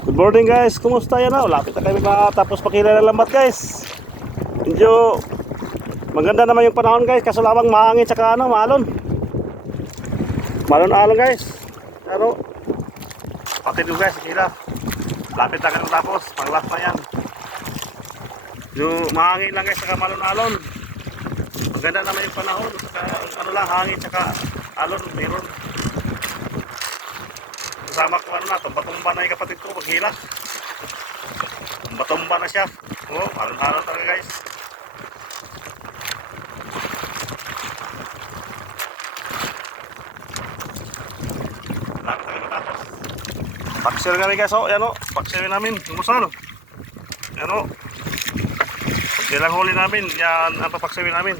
Good morning guys, kumusta yan na? Lapit na kami matapos pakilala ng lambat guys. Medyo maganda naman yung panahon guys, kaso lamang mahangin tsaka maalon. Maalon-alon guys. Ano? Pati doon guys, kila. Lapit na kami matapos, pang-last na yan. Yung mahangin lang guys, tsaka maalon-alon. Maganda naman yung panahon, tsaka ano lang, hangin tsaka alon, meron. Kasama ko tumba-tumba na yung kapatid ko paghila. Tumba-tumba na siya. Oo, alon-alon talaga guys. Paksir kami guys, yan o. Paksir namin, lumusal. Yan o. Pag ilang huli namin, yan ang papaksirin namin.